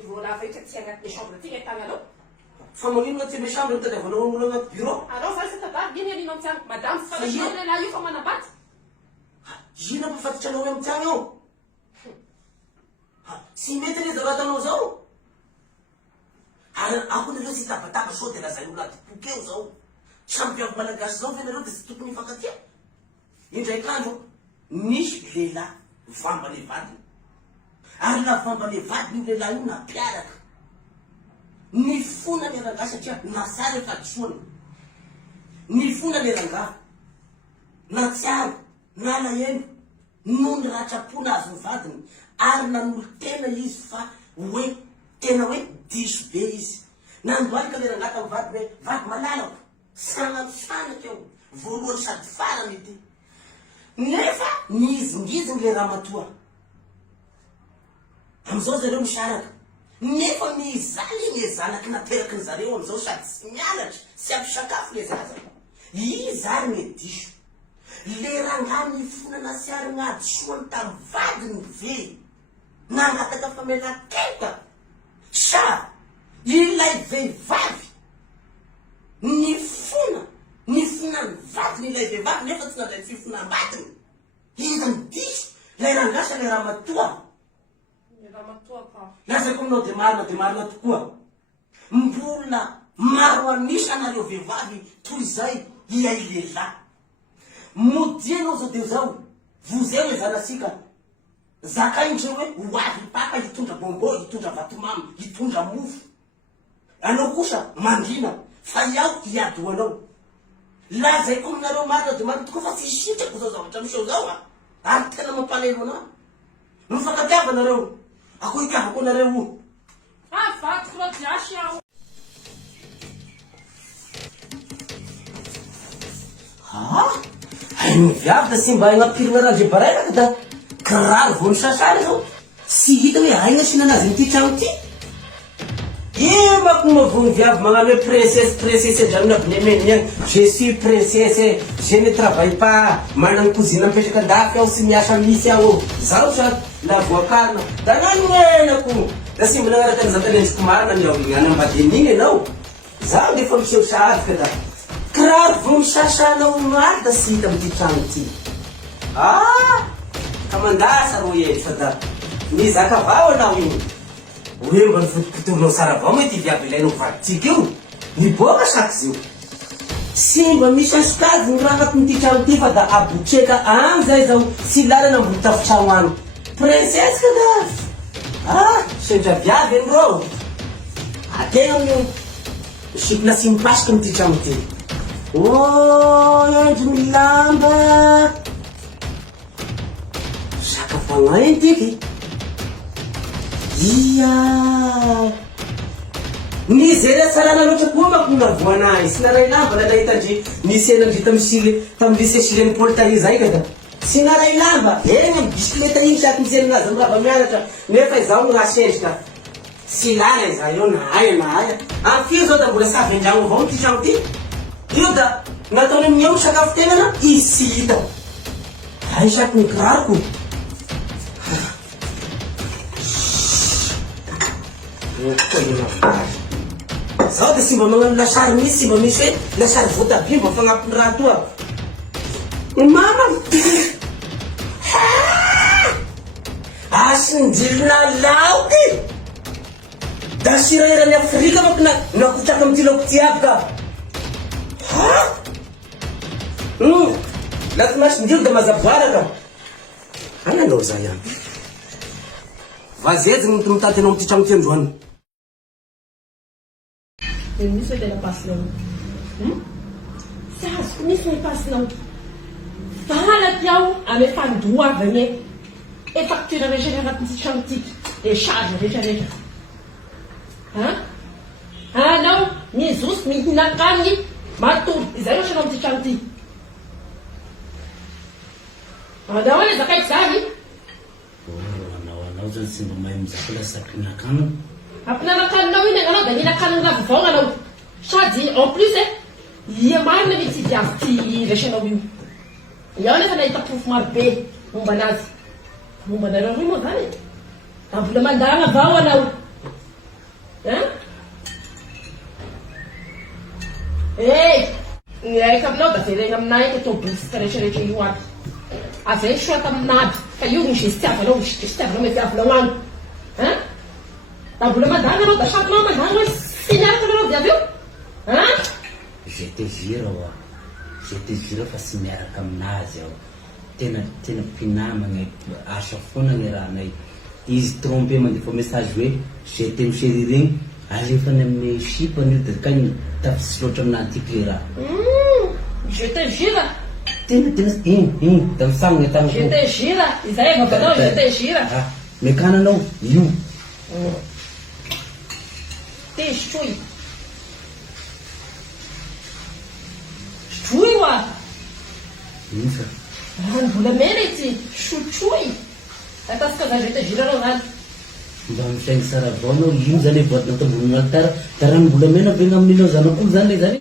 bureau là avec cette chambre de alors. Famille notre chambre de notre bureau. Alors ça c'est pas bien évident madame, ça va changer là, il faut m'en abattre. Je n'ai pas fait ça même temps. Si mettez les abattre nos os. Alors, à côté de ça, tu as chaud de la salle là, pour que vous champion malagas, non, venez de tout nous faire. Il y a quand niche les là, femme les vades. Alors la femme les vades, nous les là, nous n'a piara. Ni funa les rangas, na sale faction. Ni funa les rangas. Na tiar, na la yen, non rachapuna zu vaden. Arna multena isfa, we, tena we, dish base. Nandualika les rangas au vade, vade malala. Sana kyo, voulons chaque fara midi. Nefa, nizingizing le ramatua. Amzo zero msharak. Nefa ni zali ni zalak na perkin zare amzo shat nyalach. Siap shakaf le zaza. Yi zar me dish. Le rangani funa na siar nga chuan tam vadin ve. Nanga taka famela kenta. Sha. Yi lai ve vavi. Ni funa vatten ni lei vatten nefa tsy nadray fifona batiny. Hitany diso lay rangasa lay raha matoa. Lazako aminao de marina tokoa. Mbola maro anisa anareo vehivavy toy izay iay lehilahy. Mody anao zao de zao. Vous le zanasika. Zakaindreo hoe hoavy papa hitondra bonbon, hitondra vatomamy, hitondra mofo. Anao kosa mangina. Fa iaho hiady ho anao. Lazay ko aminareo marina de marina tokoa fa tsy sitrako zao zavatra miseho zao a. Ary tena mampalahelo anao. Mifakatiavanareo. Ako itiavako anareo io. Vato trop diasy aho. Ay miviavy da sy mba hagnapirina raha ndre barainaka da kiraro vao misasara zao. Tsy hita hoe aina sina anazy n'ity trano ity. Mako mavony viavy magnano hoe princesse andramina binemeny agny. Je suis princesse, je ne travaille pas. Manana cousine mipetraka andafy aho sy miasa misy aho. Zao sa la voakarina. Da nanoenako. Da sy mbola nagnaraka an'izany talendriko marina ny ao anambady an'igny anao. Zaho ndefa miseho sarika da kiraro vao misasanao maro da sy hita amin'ity trano ity. Ka mandasa ro eny fa da nizaka avao anao igny. Hoe mba nifotopotorinao sara avao moa ty viavy ilainao vaditsika io. Niboaka saky zio. Sy mba misy asokady ny raha anatin'ity trano ity fa da abotreka any zay zao sy lalana ambony tafitrano any. Princesse ka da. Sendra viavy any rô. Ategna amin'ny sikina sy mipasika amin'ity trano ity. Endry milamba. Sakafana eny tiky. Nizeria sarana loatra koa mako navoana sy naray lamba lalay tandry nisy enandry tamin'ny lycée Silene Paul Tahi zay ka da sy naray lamba eny amin'ny bisikileta iny saky misy aminazy mirava mianatra nefa izaho no raha sendrika sy lala izaho eo na aya amfiry zao da mbola savy andragno avao ty trano ty io da nataony amin'ny eo sakafo tenana izy sy hita ay saky ny kiraroko. Zao de sy mba magnano lasary misy, sy mba misy hoe lasary voatabia mba fagnampiny raha toa. Mama! Asindirina laoky! Da sirahirany Afrika mako nakotraka amin'ity laoko ty aby ka. Laha ty masindiro da mazaboara ka. Ananao zay any. Vazejy mitady anao amin'ity trano ty androany. Nisy hoe tena pasinao. Tsy azoko nisy ny pasinao. Valaky aho ame fandoavagny e facture rehetra anatin'ity trano tiky e charge rehetrarehetra. Anao mizoso mihinan-kaniny matory izay ohatrany amin'ity trano ty. Anao any zakaiky zany. Anao zany tsy mba mahay mizaka lasaky mihinan-kanina. Ampinanakanina iny anao da mihinan-kanina raha vao anao. Sady en plus ia marina mihitsy diavy ty resanao io. Iaho nefa nahita pofo maro be momba anazy. Momba anareo roy moa zany. Da mbola mandana avao anao. Ny aika aminao da verena aminay eky atao bosika rehetrarehetra io aby. Azay soa taminady fa io ny gestiavanao mety avinao agny. Da mbola mandana anao da satinao mandana hoe sy miaraka anao dia avy eo. Je te jure fa sy miaraka aminazy aho. Tena mpinamagna asa foana ny rahanay. Izy trompé mandefa message hoe je t'aime chérie regny alefany amin'ny sipany io da kany tafisy loatra aminazy tiky le raha. Je te jure. Tena da misagna tany. Je te jure. Izay vavanao je te jure. Mekana anao io. Sotroy. Sotroy oa. Ino fa? Ny vola mena ity sotroy. Atasika za je te jure rao zany. Mba misainy sara avao anao ino zany boatinao tambonina altara da ranombolamena be gn'amin'ilao zanak'olo zany le zany.